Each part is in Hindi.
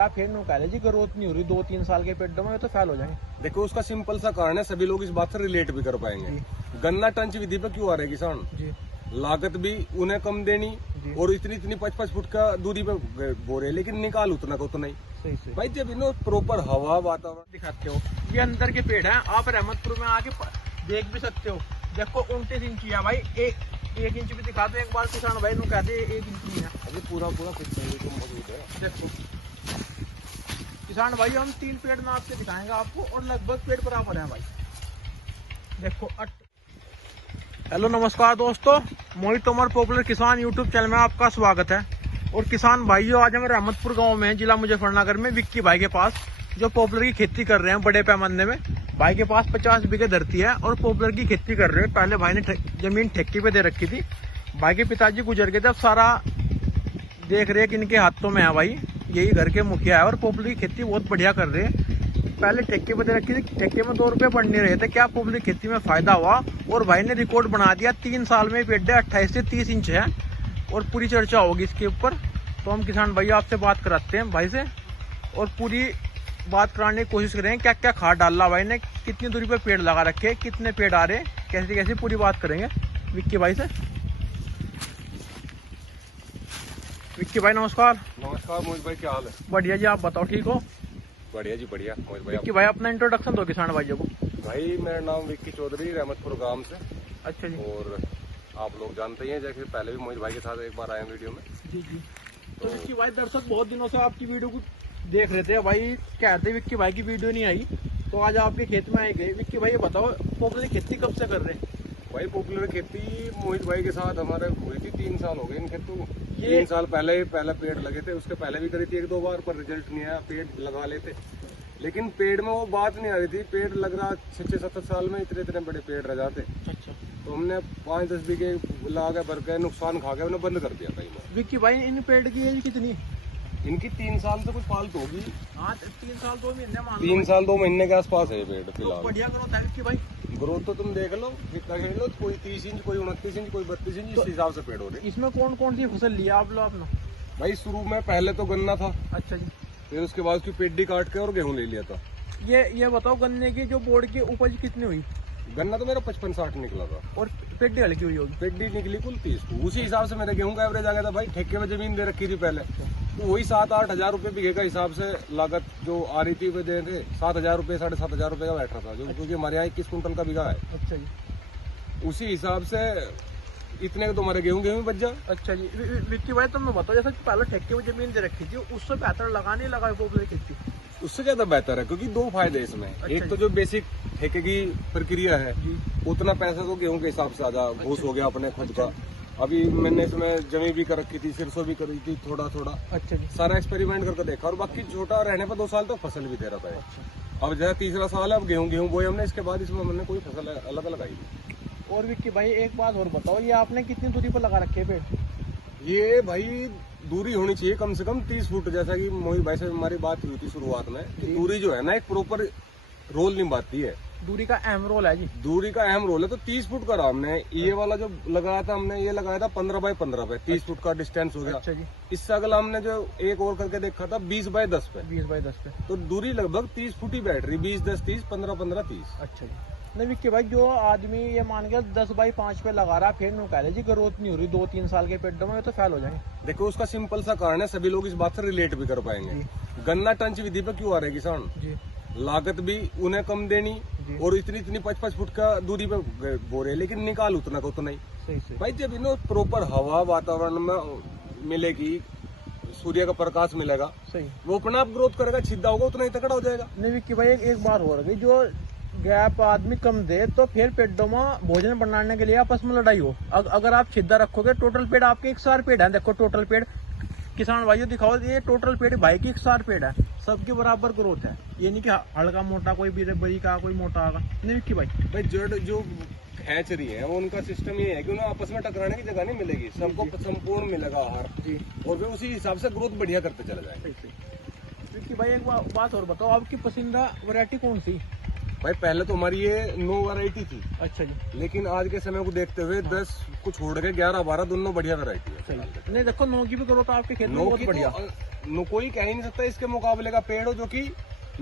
फिर नो कह जी ग्रोथ नहीं हो रही 2-3 साल के पेड़ में तो फेल हो जाएंगे। देखो उसका सिंपल सा कारण है, सभी लोग इस बात से रिलेट भी कर पाएंगे। गन्ना टंच विधि पे क्यों आ रहे किसान? लागत भी उन्हें कम देनी और इतनी 5-5 फुट का दूरी पे बो रहे, लेकिन निकाल उतना का उतना ही। सही भाई जब इन्हों प्रॉपर हवा वातावरण दिखाते हो, ये अंदर के पेड़ है, आप रहमतपुर में आके देख भी सकते हो। देखो 29 इंची है भाई, एक इंच भी दिखा दो एक बार किसान भाई नु कहते 1 इंच है। अभी पूरा फिट मौजूद है। देखो किसान भाई हम 3 पेड़ नाप के दिखाएंगे आपको और लगभग पेड़ बराबर है भाई। देखो हेलो नमस्कार दोस्तों, मोहित तोमर पॉपुलर किसान यूट्यूब चैनल में आपका स्वागत है। और किसान भाइयों, आज हम रहमतपुर गांव में जिला मुजफ्फरनगर में विक्की भाई के पास जो पॉपुलर की खेती कर रहे हैं बड़े पैमाने में। भाई के पास 50 बीघे धरती है और पॉपुलर की खेती कर रहे हैं। पहले भाई ने जमीन ठेके पे दे रखी थी, भाई के पिताजी गुजर गए थे, अब सारा देख रेख इनके हाथों में है। भाई यही घर के मुखिया है और पॉपुलर की खेती बहुत बढ़िया कर रहे हैं। पहले ठेके पे दे रखी थी, ठेके में 2 रुपए पड़ नहीं रहे थे, क्या पॉपुलर की खेती में फायदा हुआ और भाई ने रिकॉर्ड बना दिया। 3 साल में पेड़ 28 से 30 इंच है और पूरी चर्चा होगी इसके ऊपर। तो हम किसान भाई आपसे बात कराते हैं भाई से और पूरी बात कराने की कोशिश करेंगे। क्या क्या खाद डाला भाई ने, कितनी दूरी पे पेड़ लगा रखे, कितने पेड़ आ रहे, कैसे कैसे पूरी बात करेंगे विक्की भाई से। विक्की भाई नमस्कार। नमस्कार मोहित भाई, क्या हाल है? बढ़िया जी, आप बताओ ठीक हो? बढ़िया जी बढ़िया। मोहित भाई विक्की भाई अपना इंट्रोडक्शन दो किसान भाइयों को। भाई मेरा नाम विक्की चौधरी, रहमतपुर गांव से। अच्छा जी। और आप लोग जानते ही हैं, जैसे पहले भी मोहित भाई के साथ एक बार आए वीडियो में। जी जी। तो विक्की भाई दर्शक बहुत दिनों से आपकी वीडियो को देख रहे थे, भाई कहते विक्की भाई की वीडियो नहीं आई, तो आज आपके खेत में आए गए। विक्की भाई ये बताओ पॉपुलर खेती कब से कर रहे हैं? भाई पॉपुलर खेती मोहित भाई के साथ हमारे हुई थी 3 साल हो गए इनके। तो 3 साल पहले पेड़ लगे थे, उसके पहले भी करी थी 1-2 बार, पर रिजल्ट नहीं आया। पेड़ लगा लेते लेकिन पेड़ में वो बात नहीं आ रही थी। पेड़ लग रहा 6-7 साल में इतने बड़े पेड़ रह जाते। अच्छा। तो हमने 5-10 बीघे लगा के भर के नुकसान खा के उन्हें बंद कर दिया भाई। विक्की भाई इन पेड़ की एज कितनी? इनकी 3 साल से कुछ फालतू होगी। हाँ 3 साल 2 महीने मान लो। 3 साल 2 महीने के आसपास है पेड़ फिलहाल। बढ़िया ग्रोथ है विक्की भाई। ग्रोथ तो तुम देख लो, कितना खेल लो, कोई 30 इंच, कोई 29 इंच, कोई 32 इंच, इस हिसाब से पेड़ हो रहे। इसमें कौन कौन सी फसल लिया आप लोग अपना? भाई शुरू में पहले तो गन्ना था। अच्छा जी। फिर उसके बाद उसकी पेडी काट के और गेहूं ले लिया था। ये बताओ गन्ने की जो बोर्ड की उपज कितनी हुई? गन्ना तो मेरा 55-60 निकला था और पेडी हल्की हुई होगी? पेडी निकली कुल 30। उसी हिसाब से मेरे गेहूं का एवरेज आ गया था भाई। ठेके में जमीन दे रखी थी पहले, तो वही 7-8 हजार रुपए बीघे का हिसाब से लागत जो आ रही थी वे दे थे। 7,000 रुपए 7,500 रुपए का बैठ रहा था जो, क्योंकि हमारे यहाँ 21 कुंटल का बीघा है। अच्छा जी। उसी हिसाब से इतने का तो हमारे गेहूं बच जा। अच्छा जी। विक्की भाई तुम बताओ, जैसे पहले ठेके में जमीन दे रखी थी, उससे बेहतर लगा नहीं लगा पॉपुलर खेती? उससे ज्यादा बेहतर है, क्योंकि 2 फायदे इसमें। एक तो जो बेसिक ठेके की प्रक्रिया है, उतना पैसा तो गेहूं के हिसाब से आधा घूस हो गया अपने खुद का। अभी मैंने इसमें जमी भी कर रखी थी, सिरसों भी करी थी थोड़ा। अच्छा जी। सारा एक्सपेरिमेंट करके देखा और बाकी छोटा रहने पर 2 साल तक फसल भी दे रहा था। अच्छा। अब जैसे तीसरा साल है, अब गेहूं बोए हमने, इसके बाद इसमें हमने कोई फसल अलग लगाई नहीं। और विक्की भाई एक बात और बताओ, ये आपने कितनी दूरी पर लगा रखे पेड़? ये भाई दूरी होनी चाहिए कम से कम 30 फुट। जैसा कि मोहित भाई से हमारी बात हुई थी शुरुआत में, कि दूरी जो है ना एक प्रॉपर रोल निभाती है। दूरी का अहम रोल है जी। दूरी का अहम रोल है। तो 30 फुट करा हमने। ये वाला जो लगाया था हमने, ये लगाया था 15 बाय 15 पे, 30 फुट का डिस्टेंस हो गया। अच्छा जी। इससे अगला हमने जो एक और करके देखा था 20 बाय 10 पे। 20 बाय 10 पे। तो दूरी लगभग 30 फुट ही बैठ रही। 20-10-30, 15-15, 30। अच्छा जी। नहीं विक्की भाई, जो आदमी ये मान गया 10 बाई 5 पे लगा रहा, फिर नो कह जी ग्रोथ नहीं हो रही 2-3 साल के पेड़ों में, तो फेल हो जाएंगे। देखो उसका सिंपल सा कारण है, सभी लोग इस बात से रिलेट भी कर पाएंगे। गन्ना टंच विधि पे क्यों आ रहे किसान? लागत भी उन्हें कम देनी और इतनी 5-5 फुट का दूरी पे बो रहे, लेकिन निकाल उतना का उतना ही। सही। भाई जब इन्हें प्रॉपर हवा वातावरण में मिलेगी, सूर्य का प्रकाश मिलेगा, सही, वो अपना आप ग्रोथ करेगा, सीधा होगा, उतना ही तगड़ा हो जाएगा। नहीं विक्की भाई एक बार हो रही, जो गैप आदमी कम दे तो फिर पेड़ों में भोजन बनाने के लिए आपस में लड़ाई हो। अगर आप सीधा रखोगे, टोटल पेड़ आपके 100 पेड़ है। देखो टोटल पेड़ किसान भाइयों दिखाओ, ये टोटल पेड़ भाई की 100 पेड़ है, सबके बराबर ग्रोथ है। ये नहीं कि हल्का मोटा कोई बड़ी का कोई मोटा आगा। नहीं विक्की भाई जड़ जो खींच रही है, उनका सिस्टम ये है कि उन्हें आपस में टकराने की जगह नहीं मिलेगी, सबको संपूर्ण मिलेगा आहार जी, और वे उसी हिसाब से ग्रोथ बढ़िया करते चले जाएंगे। विक्की भाई एक बात और बताओ, आपकी पसंदीदा वैरायटी कौन सी? भाई पहले तो हमारी ये 9 वैरायटी थी। अच्छा जी। लेकिन आज के समय को देखते हुए 10 को छोड़ के 11-12 दोनों बढ़िया वैरायटी है। नहीं देखो 9 की भी ग्रोथ आपके खेत में बहुत बढ़िया। कोई कह ही नहीं सकता इसके मुकाबले का पेड़ हो जो कि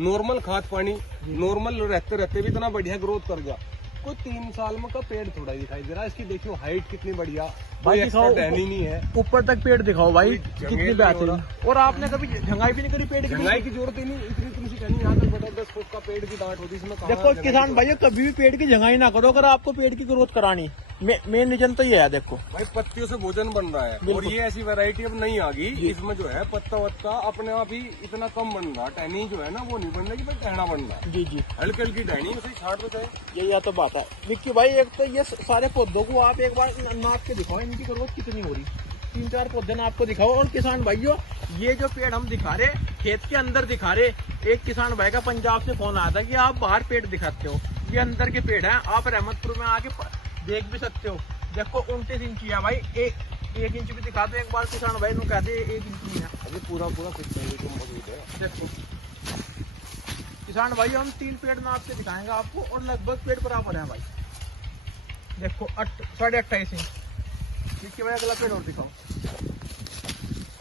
नॉर्मल खाद पानी नॉर्मल रहते रहते भी इतना बढ़िया ग्रोथ कर गया। कोई 3 साल में का पेड़ थोड़ा ही दिखाई दे रहा है। इसकी देखियो हाइट कितनी बढ़िया, कोई एक्स्ट्रा टहनी नहीं है। ऊपर तक पेड़ दिखाओ भाई, कितनी बेहतरीन। और आपने कभी झंगाई भी नहीं करी पेड़ की? झंगाई की जरूरत ही नहीं, इतनी सी टहनी यहाँ तक बता 10 फुट का पेड़ की डांट होती है इसमें। देखो किसान भाई, कभी भी पेड़ की झंगाई ना करो अगर आपको पेड़ की ग्रोथ करानी। मेन रीजन तो ये है। देखो भाई पत्तियों से भोजन बन रहा है और ये ऐसी वैरायटी अब नहीं आ गई। इसमें जो है पत्ता वत्ता अपने आप ही इतना कम बन रहा, टहनी जो है ना वो नहीं बन रही, भाई टहना बन रहा। जी जी, हल्की हल्की टहनी उसे छाट देते हैं। यही तो बात है विक्की भाई। एक तो ये सारे पौधों को आप एक बार नाप के दिखाओ, इनकी ग्रोथ कितनी हो रही। 3-4 पौधे नाप को दिखाओ। और किसान भाइयों, ये जो पेड़ हम दिखा रहे खेत के अंदर दिखा रहे, एक किसान भाई का पंजाब से फोन आया था कि आप बाहर पेड़ दिखाते हो, ये अंदर के पेड़ है, आप रहमतपुर में आके देख भी सकते हो। देखो 29 इंची है भाई। एक इंच भी दिखा दो एक बार किसान भाई, कह दे 1 इंच ही है। अभी पूरा फिट तो मौजूद है। देखो किसान भाई, हम 3 पेड़ नाप के दिखाएंगे आपको और लगभग पेड़ बराबर है भाई। देखो 28.5 इंच। देखिए भाई अगला पेड़ और दिखाओ।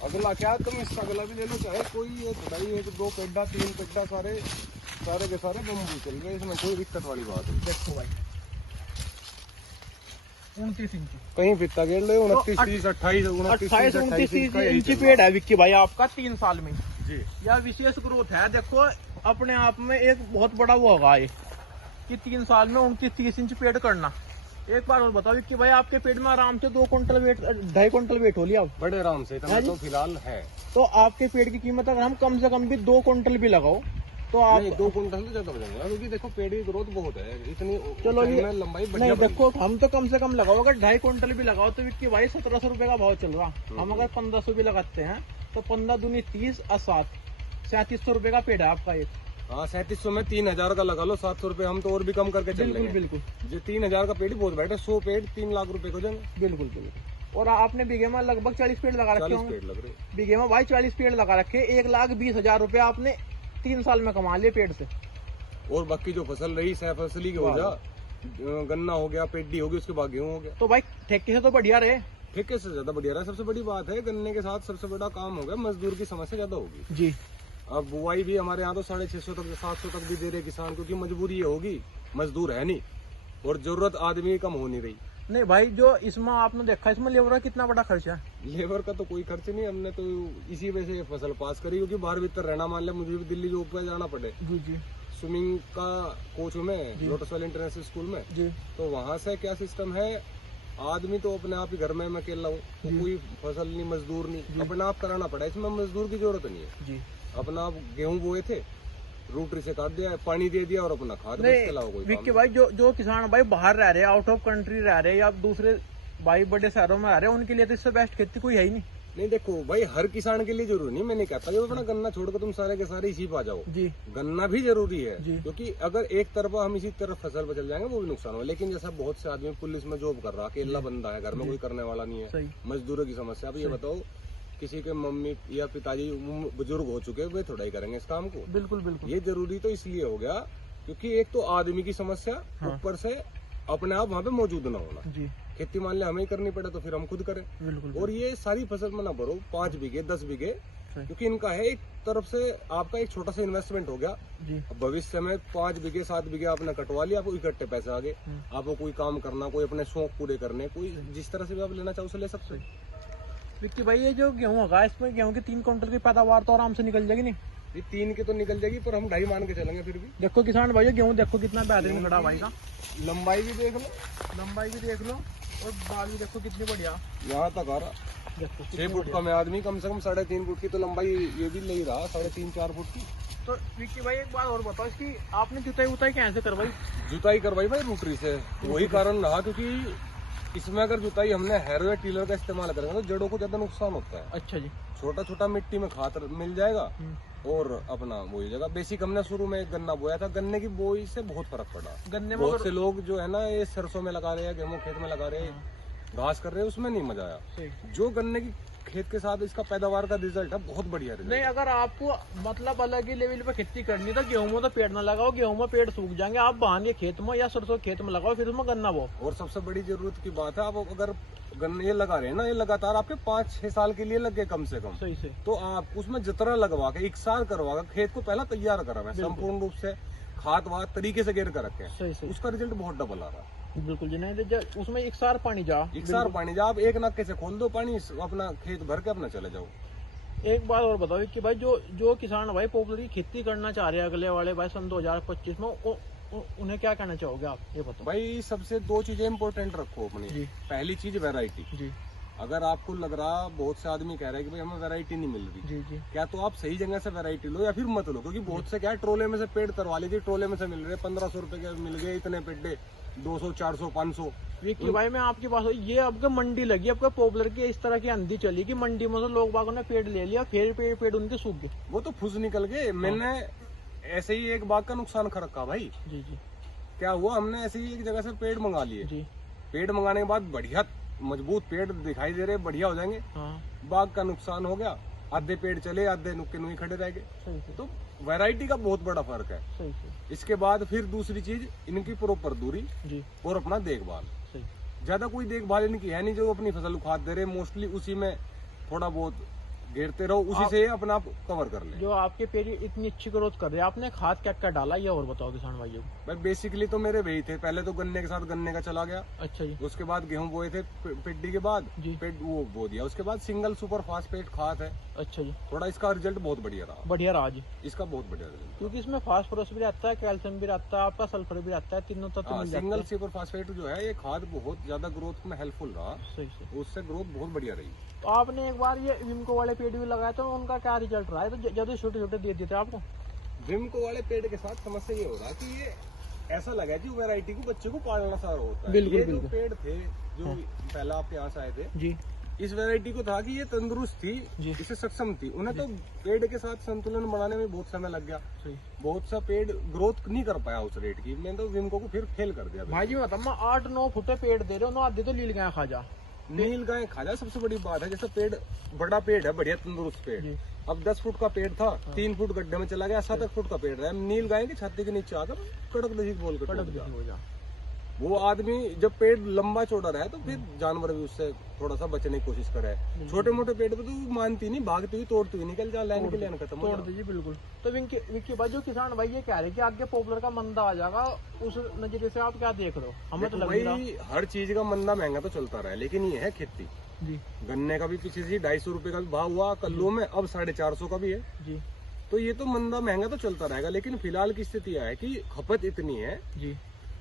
अगला क्या तुम इसका अगला भी ले लो, चाहे कोई ये छोटा ही 1-2 पेड्डा 3 पेड्डा सारे के सारे बम्बू चल गए, इसमें कोई दिक्कत वाली बात नहीं। देखो भाई 29 इंच। कहीं फित्ता गेड़ लो 29, 30, 28, 29 इंची पेड़ है विक्की भाई आपका 3 साल में जी। यह विशेष ग्रोथ है। देखो अपने आप में एक बहुत बड़ा वो होगा ये कि 3 साल में 29-30 इंच पेड़ करना। एक बार और बताओ विक्की भाई, आपके पेड़ में आराम से 2 क्विंटल वेट, 2.5 क्विंटल वेट हो लिया बड़े आराम से इतना तो फिलहाल है। तो आपके पेड़ की कीमत अगर हम कम से कम भी 2 क्विंटल भी लगाओ तो आप 2 क्विंटल से ज्यादा हो जाएगा, क्योंकि देखो पेड़ की ग्रोथ बहुत है इतनी। चलो ये लंबाई नहीं, देखो हम तो कम से कम लगाओ, अगर 2.5 क्विंटल भी लगाओ तो विक्की भाई 1700 रुपए का भाव चल रहा। हम अगर 1500 भी लगाते हैं तो 15 दूनी 30 और 7 3700 रुपए का पेड़ है आपका एक। हाँ 3700 में 3000 का लगा लो, 700 रुपए हम तो और भी कम करके चल बिल्कुल बिल्कुल। जो 3000 का पेड़ ही बहुत बैठे, 100 पेड़ 3 लाख रुपए को जाएंगे। बिल्कुल बिल्कुल। और आपने बीघे में लगभग 40 पेड़ लगा रखे होंगे। 40 पेड़ लग रहे बीघे में भाई 40 पेड़ लगा रखे, 1,20,000 रुपए आपने 3 साल में कमा लिए पेड़ से। और बाकी जो फसल रही सह फसली की हो जा, गन्ना हो गया, पेड्डी हो गई, उसके बाद गेहूं हो गया। तो भाई ठेके से तो बढ़िया रहे। ठेके से ज्यादा बढ़िया रहा। सबसे बड़ी बात है गन्ने के साथ सबसे बड़ा काम हो गया मजदूर की समस्या ज्यादा होगी जी। अब बुआई भी हमारे यहाँ तो 650 तक 700 तक भी दे रहे किसान, क्योंकि मजबूरी ये होगी, मजदूर है नहीं और जरूरत आदमी कम हो नहीं रही। नहीं भाई, जो इसमें आपने देखा इसमें लेबर का कितना बड़ा खर्चा है। लेबर का तो कोई खर्च नहीं, हमने तो इसी वजह से ये फसल पास करी, क्योंकि बाहर भीतर रहना, मान लिया मुझे भी दिल्ली जॉब पे जाना पड़े। जी जी। स्विमिंग का कोच हूँ मैं लोटस वैली इंटरनेशनल स्कूल में जी। तो वहाँ से क्या सिस्टम है, आदमी तो अपने आप ही घर में मैं अकेला हूँ, तो कोई फसल नहीं, मजदूर नहीं, अपने आप कराना पड़ा। इसमें मजदूर की जरूरत नहीं है जी। अपना आप गेहूं बोए थे, रूटरी से काट दिया, पानी दे दिया और अपना खाद के अलावा कोई विक्की भाई, जो किसान भाई बाहर रह रहे हैं, आउट ऑफ कंट्री रह रहे हैं या दूसरे भाई बड़े शहरों में रह रहे हैं, उनके लिए तो इससे बेस्ट खेती कोई है ही नहीं। नहीं देखो भाई, हर किसान के लिए जरूरी नहीं, मैं नहीं कहता कि अपना गन्ना छोड़कर तुम सारे के सारे इसी पे आ जाओ जी। गन्ना भी जरूरी है, क्योंकि अगर एक तरफा हम इसी तरफ फसल पर चल जाएंगे वो भी नुकसान हो। लेकिन जैसा बहुत से आदमी पुलिस में जॉब कर रहा, अकेला बंदा है, घर में कोई करने वाला नहीं है, मजदूरों की समस्या। अब ये बताओ, किसी के मम्मी या पिताजी बुजुर्ग हो चुके, वे थोड़ा ही करेंगे इस काम को। बिल्कुल बिल्कुल। ये जरूरी तो इसलिए हो गया क्योंकि एक तो आदमी की समस्या, ऊपर से अपने आप वहाँ पे मौजूद ना होना जी। खेती मान लिया हमें ही करनी पड़े तो फिर हम खुद करें। बिल्कुल। और ये सारी फसल में ना भरो 5 बीघे 10 बीघे, क्योंकि इनका है एक तरफ से आपका एक छोटा सा इन्वेस्टमेंट हो गया जी। भविष्य में 5 बीघे 7 बीघे आपने कटवा लिया, आपको इकट्ठे पैसे आ गए, आपको कोई काम करना, कोई अपने शौक पूरे करने, कोई जिस तरह से भी आप लेना चाहो उसे ले सकते हो। विक्की भाई, ये जो गेहूं होगा इसमें गेहूं की 3 क्विंटल की पैदावार तो आराम से निकल जाएगी। नहीं 3 की तो निकल जाएगी, पर हम 2.5 मान के चलेंगे फिर भी। देखो किसान भाई, गेहूं देखो कितना बेहतरीन खड़ा भाई का, लंबाई भी देख लो, और बाल भी देखो कितनी बढ़िया यहाँ तक आ रहा। देखो 6 फुट का मैं आदमी कम से कम 3.5 फुट की तो लंबाई ये भी ले रहा, 3.5-4 फुट की। तो विक्की भाई एक बात और बताओ, इसकी आपने जुताई कैसे करवाई? जुताई करवाई भाई रूटरी से। वही कारण रहा, क्योंकि इसमें अगर जुताई हमने हैरो या टीलर का इस्तेमाल करेंगे तो जड़ों को ज्यादा नुकसान होता है। अच्छा जी। छोटा छोटा मिट्टी में खाद मिल जाएगा और अपना बोई जगह। बेसिक हमने शुरू में गन्ना बोया था, गन्ने की बोई से बहुत फर्क पड़ा। गन्ने में बहुत से लोग जो है ना, ये सरसों में लगा रहे हैं, गेहूं खेत में लगा रहे हैं, घास कर रहे हैं, उसमें नहीं मजा आया। जो गन्ने की खेत के साथ इसका पैदावार का रिजल्ट है बहुत बढ़िया रिजल्ट। नहीं, अगर आपको मतलब अलग ही लेवल पे खेती करनी तो गेहूं में तो पेड़ ना लगाओ, गेहूं में पेड़ सूख जाएंगे, आप बहाने खेत में या सरसों खेत में लगाओ, फिर उसमें गन्ना बो। और सबसे बड़ी जरूरत की बात है, आप अगर गन्ने ये लगा रहे हैं ना, ये लगातार आपके 5-6 साल के लिए लगे कम से कम। सही से। तो आप उसमें जितना लगवा के इकसार करवा के खेत को पहला तैयार करा है, संपूर्ण रूप से खाद वाद तरीके से गिर कर रखे सही से। उसका रिजल्ट बहुत डबल आ रहा है। बिल्कुल जी। नहीं, उसमें इकसार पानी जा, इकसार पानी जा, आप एक नक्के से खोल दो पानी, अपना खेत भर के अपना चले जाओ। एक बात और बताओ कि भाई जो किसान भाई पॉपुलर की खेती करना चाह रहे हैं अगले वाले भाई सन 2025 में, उन्हें क्या कहना चाहोगे आप, ये बताओ भाई। सबसे 2 चीजें इंपॉर्टेंट रखो अपनी जी। पहली चीज वैरायटी जी। अगर आपको लग रहा, बहुत से आदमी कह रहे हैं कि भाई हमें वैरायटी नहीं मिल रही, जी जी, क्या तो आप सही जगह से वैरायटी लो या फिर मत लो, क्योंकि बहुत से क्या है, ट्रोले में से पेड़ करवा लीजिए, ट्रोले में से मिल रहे 1500 रुपए के मिल गए, इतने पेड्डे 200 400 500। विक्की भाई मैं आपकी बात, ये आपको मंडी लगी, आपका पॉपुलर की इस तरह की आंधी चली कि मंडी में तो लोग बागों ने पेड़ ले लिया, फिर पेड़ उनके सूख गए, वो तो फुस निकल गए। मैंने ऐसे ही एक बाग का नुकसान कर रखा भाई। जी जी। क्या हुआ, हमने ऐसे ही एक जगह से पेड़ मंगा लिए जी। पेड़ मंगाने के बाद बढ़िया मजबूत पेड़ दिखाई दे रहे, बढ़िया हो जाएंगे, हाँ। बाग का नुकसान हो गया, आधे पेड़ चले, आधे नुक्के नुई खड़े रह गए। सही से। तो वैरायटी का बहुत बड़ा फर्क है। सही से। इसके बाद फिर दूसरी चीज, इनकी प्रॉपर दूरी जी। और अपना देखभाल। सही। ज्यादा कोई देखभाल इनकी है नहीं, जो अपनी फसल उखाड़ दे रहे, मोस्टली उसी में थोड़ा बहुत घेरते रहो, उसी से अपना आप कवर कर ले। जो आपके पेड़ इतनी अच्छी ग्रोथ कर रहे हैं, आपने खाद क्या क्या डाला, ये और बताओ किसान भाइयों को। भाई बेसिकली तो मेरे वही थे, पहले तो गन्ने के साथ गन्ने का चला गया, अच्छा जी। उसके बाद गेहूं बोए थे पेड्डी के बाद, जी। पेड वो बो दिया, उसके बाद सिंगल सुपर फास्फेट खाद है। अच्छा जी। थोड़ा इसका रिजल्ट बहुत बढ़िया रहा, बढ़िया रहा जी, इसका बहुत बढ़िया रिजल्ट। क्योंकि इसमें फास्फोरस भी रहता है, कैल्शियम भी रहता है, आपका सल्फर भी रहता है, तीनों तत्व मिल जाते सिंगल हैं। सुपर फास्फेट जो है, ये खाद बहुत ज्यादा ग्रोथ में हेल्पफुल रहा, सही से। उससे ग्रोथ बहुत बढ़िया रही। तो आपने एक बार ये विमको वाले पेड़ भी लगाए तो उनका क्या रिजल्ट रहा है, तो ज्यादा छोटे छोटे दे देते आपको। विमको वाले पेड़ के साथ समस्या ये हो रहा कि ये ऐसा लगा कि वैरायटी को बच्चे को पालना सारा होता है। बिल्कुल, ये जो बिल्कुल। पेड़ थे जो हाँ। पहले आपके यहाँ से आए थे, जी इस वैरायटी को था कि ये तंदुरुस्त थी, जी। इसे सक्षम थी, उन्हें तो पेड़ के साथ संतुलन बनाने में बहुत समय लग गया, सही। बहुत सा पेड़ ग्रोथ नहीं कर पाया उस रेट की। मैंने तो विमको को फिर फेल कर दिया। भाई जी बता, मैं 8-9 फुटे पेड़ दे रहे हो, आधे तो लील गए खा जा। नील गाय खा जाए, सबसे बड़ी बात है। जैसे पेड़ बड़ा पेड़ है, बढ़िया तंदुरुस्त पेड़, जी। अब 10 फुट का पेड़ था, 3 फुट गड्ढे में चला गया, 7 फुट का पेड़ रहा, नील गाय की छाती के नीचे आकर कड़क दही बोल कर कड़क टूट गया। हो जा। वो आदमी जब पेड़ लंबा चौड़ा रहा है तो फिर जानवर भी उससे थोड़ा सा बचने की कोशिश करे। छोटे मोटे पेड़ पे तो मानती नहीं, भागती हुई तोड़ती हुई निकल जा, लाइन के लाइन खत्म हो तोड़ दीजिए बिल्कुल। तो विक्की भाई, जो किसान भाई ये कह रहे कि आगे पॉपुलर का मंदा आ जाएगा, उस नजरिए से आप क्या देख रहे हो? हमें तो लग नहीं रहा। भाई हर चीज का मंदा महंगा तो चलता रहा है, लेकिन ये है खेती। जी गन्ने का भी पीछे से 250 रुपए का भी भाव हुआ कल्लू में, अब 450 का भी है। जी तो ये तो मंदा महंगा तो चलता रहेगा, लेकिन फिलहाल की स्थिति है कि खपत इतनी है, जी।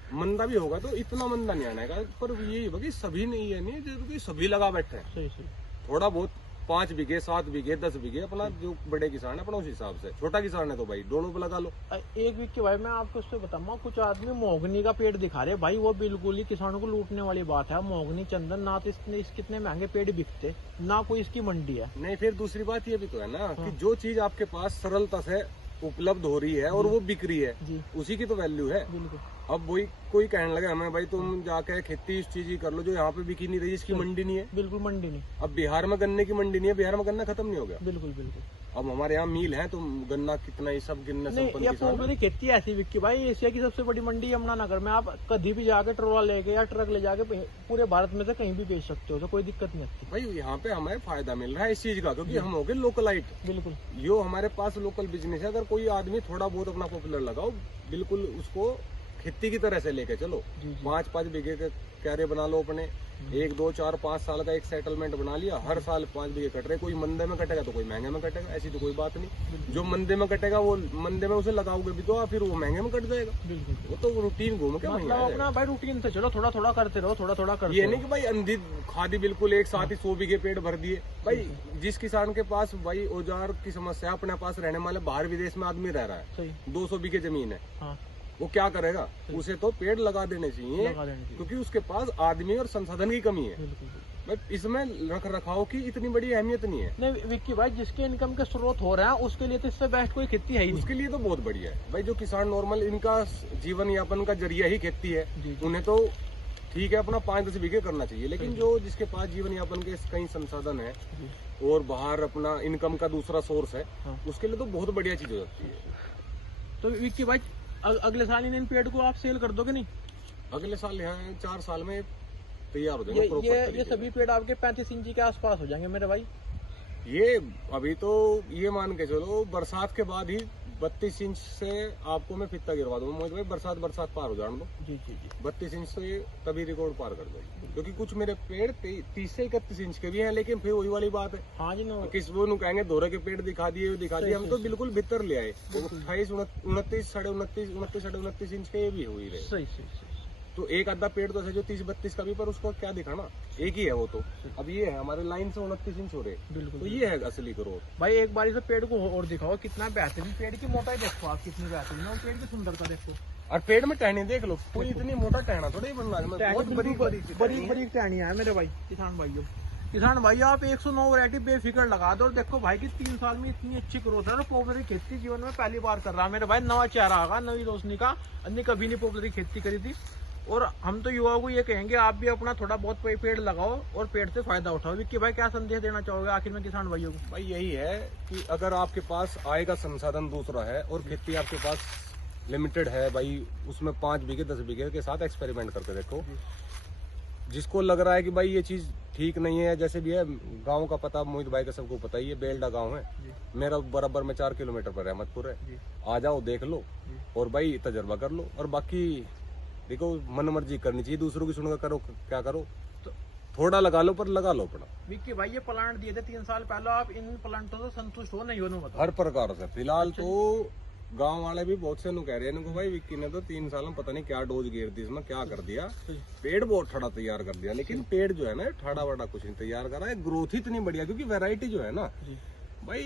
मंदा भी होगा तो इतना मंदा नहीं आने का। पर यही होगा कि सभी नहीं है, नहीं जो सभी लगा बैठे हैं, सही सही। थोड़ा बहुत 5 बीघे 7 बीघे 10 बीघे अपना, जो बड़े किसान है अपना उस हिसाब से, छोटा किसान है तो भाई दोनों पे लगा लो। एक विक्की भाई मैं आपको उससे बताऊंगा, कुछ आदमी मोहगनी का पेड़ दिखा रहे भाई, वो बिल्कुल ही किसानों को लूटने वाली बात है। मोहगनी चंदन ना तो कितने महंगे पेड़ बिकते, ना कोई इसकी मंडी है। नहीं, फिर दूसरी बात ये भी तो है ना कि जो चीज आपके पास सरलता से उपलब्ध हो रही है और वो बिक रही है, जी उसी की तो वैल्यू है। बिल्कुल। अब वही कोई कहने लगे हमें भाई तुम जाके खेती इस चीज की कर लो जो यहाँ पे बिकी नहीं रही, इसकी मंडी नहीं है। बिल्कुल मंडी नहीं। अब बिहार में गन्ने की मंडी नहीं है, बिहार में गन्ना खत्म नहीं हो गया। बिल्कुल बिल्कुल। अब हमारे यहाँ मिल है तो गन्ना कितना ही सब गिनने नहीं, संपन्न ये किसान है। पॉपुलर खेती ऐसी विक्की भाई, एशिया की सबसे बड़ी मंडी यमुनानगर में, आप कभी भी जाके ट्रोला लेके या ट्रक ले जाके पूरे भारत में से कहीं भी बेच सकते हो, तो कोई दिक्कत नहीं आती। भाई यहाँ पे हमें फायदा मिल रहा है इस चीज का, क्योंकि हम हो गए लोकलाइट। बिल्कुल। यो हमारे पास लोकल बिजनेस है। अगर कोई आदमी थोड़ा बहुत अपना पॉपुलर लगाओ, बिल्कुल उसको खेती की तरह से लेके चलो। जी जी। 5-5 बीघे के क्यारे बना लो अपने, 1, 2, 4, 5 साल का एक सेटलमेंट बना लिया, हर साल 5 बीघे कट रहे। कोई मंदे में कटेगा तो कोई महंगे में कटेगा, ऐसी तो कोई बात नहीं। जो मंदे में कटेगा वो मंदे में उसे लगाओगे भी तो फिर वो महंगे में कट जाएगा। बिल्कुल। वो तो रूटीन घूम के महंगा मतलब है। अपना भाई रूटीन से चलो, थोड़ा थोड़ा करते रहो, थोड़ा थोड़ा करते ये रहो। नहीं कि भाई अंधी खादी बिल्कुल एक साथ ही 100 बीघे पेड़ भर दिए। भाई जिस किसान के पास भाई औजार की समस्या, अपने पास रहने वाले बाहर विदेश में आदमी रह रहा है, सही। 200 बीघे जमीन है, हाँ वो क्या करेगा? उसे तो पेड़ लगा देने चाहिए, लगा देने चाहिए। क्योंकि उसके पास आदमी और संसाधन की कमी है। बिल्कुल। बट इसमें रख रखाव की इतनी बड़ी अहमियत नहीं है। नहीं विक्की भाई, जिसके इनकम के स्रोत हो रहे हैं उसके लिए तो इससे बेस्ट कोई खेती है ही नहीं। उसके लिए तो बहुत बढ़िया है भाई। जो किसान नॉर्मल इनका जीवन यापन का जरिया ही खेती है, जी। उन्हें तो ठीक है अपना 5-10 बीघे करना चाहिए, लेकिन जो जिसके पास जीवन यापन के कई संसाधन है और बाहर अपना इनकम का दूसरा सोर्स है, हाँ। उसके लिए तो बहुत बढ़िया चीज हो जाती है। तो विक्की भाई अगले साल इन पेड़ को आप सेल कर दोगे नहीं? अगले साल यहाँ 4 साल में तैयार हो जाएंगे प्रॉपर ये तरीके सभी पेड़ आपके 35 इंची के आसपास हो जाएंगे मेरे भाई। ये अभी तो ये मान के चलो बरसात के बाद ही 32 इंच से आपको मैं फित्ता गिरवा दूंगा मोहित भाई। बरसात पार हो जाने दो। जी जी जी। 32 इंच से तभी रिकॉर्ड पार कर दो, क्योंकि कुछ मेरे पेड़ 30 से 31 इंच के भी हैं, लेकिन फिर वही वाली बात है। हाँ जी ना, किस वो नु कहेंगे दोरे के पेड़ दिखा दिए हम तो बिल्कुल भीतर ले आए। 28, 29, साढ़े 29 इंच के ये भी हुई रहे। सही सही सही। तो एक आधा पेड़ तो ऐसे जो 30-32 का भी, पर उसको क्या दिखाना, एक ही है वो तो। अब ये है हमारे लाइन से 29 इंच हो रहे, बिल्कुल। तो ये है असली ग्रोथ। भाई एक बार इस पेड़ को और दिखाओ, कितना बेहतरीन पेड़ की मोटाई देखो आप, कितनी बेहतरीन है, और पेड़ की सुंदरता देखो। और पेड़ में टहनी देख लो, कोई इतनी मोटा टहना थोड़ा ही बन रहा है, बहुत बड़ी टहनियां है मेरे भाई। किसान भाई आप 109 वैरायटी बेफिक्र लगा दो और देखो भाई की 3 साल में इतनी अच्छी ग्रोथ है। और पॉपुलर खेती जीवन में पहली बार कर रहा है मेरे भाई, नवा चेहरा आगा, नवी रोशनी का। अन्य कभी नहीं पॉपुलर खेती करी थी। और हम तो युवाओं को ये कहेंगे आप भी अपना थोड़ा बहुत पेड़ लगाओ और पेड़ से फायदा उठाओ। विक्की भाई क्या संदेश देना चाहोगे आखिर में किसान भाइयों को? भाई यही है कि अगर आपके पास आय का संसाधन दूसरा है और खेती आपके पास लिमिटेड है भाई, उसमें 5 बीघे 10 बीघे के साथ एक्सपेरिमेंट करके देखो। जिसको लग रहा है कि भाई ये चीज ठीक नहीं है, जैसे भी है, गांव का पता मोहित भाई का सबको पता ही है, बेल्डा गांव है मेरा, बराबर में 4 किलोमीटर पर रहमतपुर है। आ जाओ देख लो और भाई तजर्बा कर लो। और बाकी देखो मन मर्जी करनी चाहिए, दूसरों की सुनकर करो क्या करो, तो थोड़ा लगा लो पर लगा लो अपना। विक्की भाई ये प्लांट दिए थे 3 साल पहले, आप इन प्लांटों से संतुष्ट हो नहीं हो? हर प्रकार से फिलहाल तो गांव वाले भी बहुत से कह रहे हैं भाई विक्की ने तो 3 साल में पता नहीं क्या डोज गिर दी, इसमें क्या कर दिया, पेड़ बहुत ठड़ा तैयार कर दिया। लेकिन पेड़ जो है ना ठड़ा वड़ा कुछ नहीं तैयार कर रहा है, ग्रोथ ही इतनी बढ़िया, क्योंकि वैरायटी जो है ना भाई,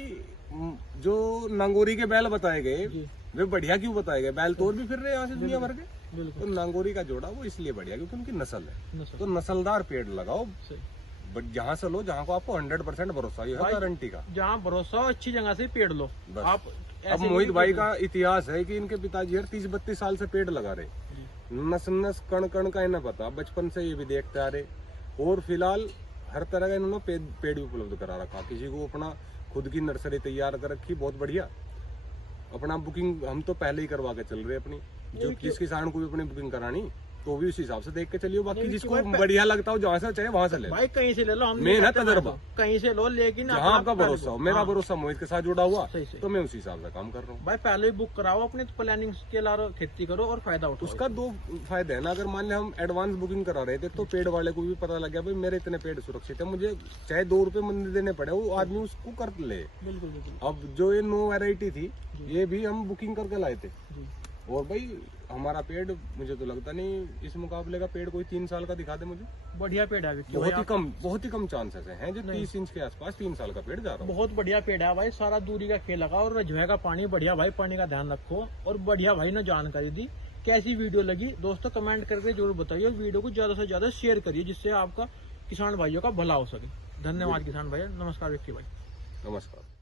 जो नांगोरी के बैल बताए गए वे बढ़िया क्यों बताए गए, बैल तो और भी फिर रहे यहाँ से दुनिया भर के। तो नांगोरी का जोड़ा वो इसलिए बढ़िया क्योंकि उनकी नस्ल है। तो नस्लदार पेड़ लगाओ, बट जहाँ से लो जहाँ को आपको 100% भरोसा है, गारंटी का। जहाँ भरोसा हो अच्छी जगह से पेड़ लो आप। अब मोहित भाई का इतिहास है कि इनके पिताजी हर 30-32 साल से पेड़ लगा रहे, नस नस कण कण का इन्हें पता, बचपन से ये भी देखते आ रहे। और फिलहाल हर तरह का इन्होंने पेड़ भी उपलब्ध करा रखा, किसी को अपना खुद की नर्सरी तैयार कर रखी, बहुत बढ़िया। अपना बुकिंग हम तो पहले ही करवा के चल रहे अपनी, जो जिस किसान को भी अपनी बुकिंग करानी तो भी उसी हिसाब से देख के चलिए। बाकी जिसको बढ़िया लगता हो जहाँ से चाहे वहां से ले भाई, कहीं से ले लो, हम मेन है तजर्बा, कहीं से लो, लेकिन जहाँ आपका भरोसा हो। मेरा भरोसा मोहित के साथ जुड़ा हुआ, तो मैं उसी हिसाब से काम कर रहा हूँ। भाई पहले ही बुक कराओ अपने, प्लानिंग के अलावा खेती करो और फायदा उठाओ। उसका 2 फायदे है ना, अगर मान लिया हम एडवांस बुकिंग करा रहे थे तो पेड़ वाले को भी पता लग गया भाई मेरे इतने पेड़ सुरक्षित है, मुझे चाहे 2 रुपए मंदिर देने पड़े, वो आदमी उसको कर ले। बिल्कुल। अब जो ये 9 वैरायटी थी ये भी हम बुकिंग करके लाए थे। और भाई हमारा पेड़, मुझे तो लगता नहीं इस मुकाबले का पेड़ कोई 3 साल का दिखा दे मुझे। बढ़िया पेड़ है, बहुत ही कम चांसेस हैं जो 30 इंच के आसपास 3 साल का पेड़ जा रहा है। बहुत बढ़िया पेड़ है भाई, सारा दूरी का खेल लगा और जो है पानी बढ़िया भाई, पानी का ध्यान रखो। और बढ़िया भाई ने जानकारी दी। कैसी वीडियो लगी दोस्तों कमेंट करके जरूर बताइए, वीडियो को ज्यादा से ज्यादा शेयर करिए जिससे आपका किसान भाइयों का भला हो सके। धन्यवाद किसान भाई। नमस्कार विक्की भाई। नमस्कार।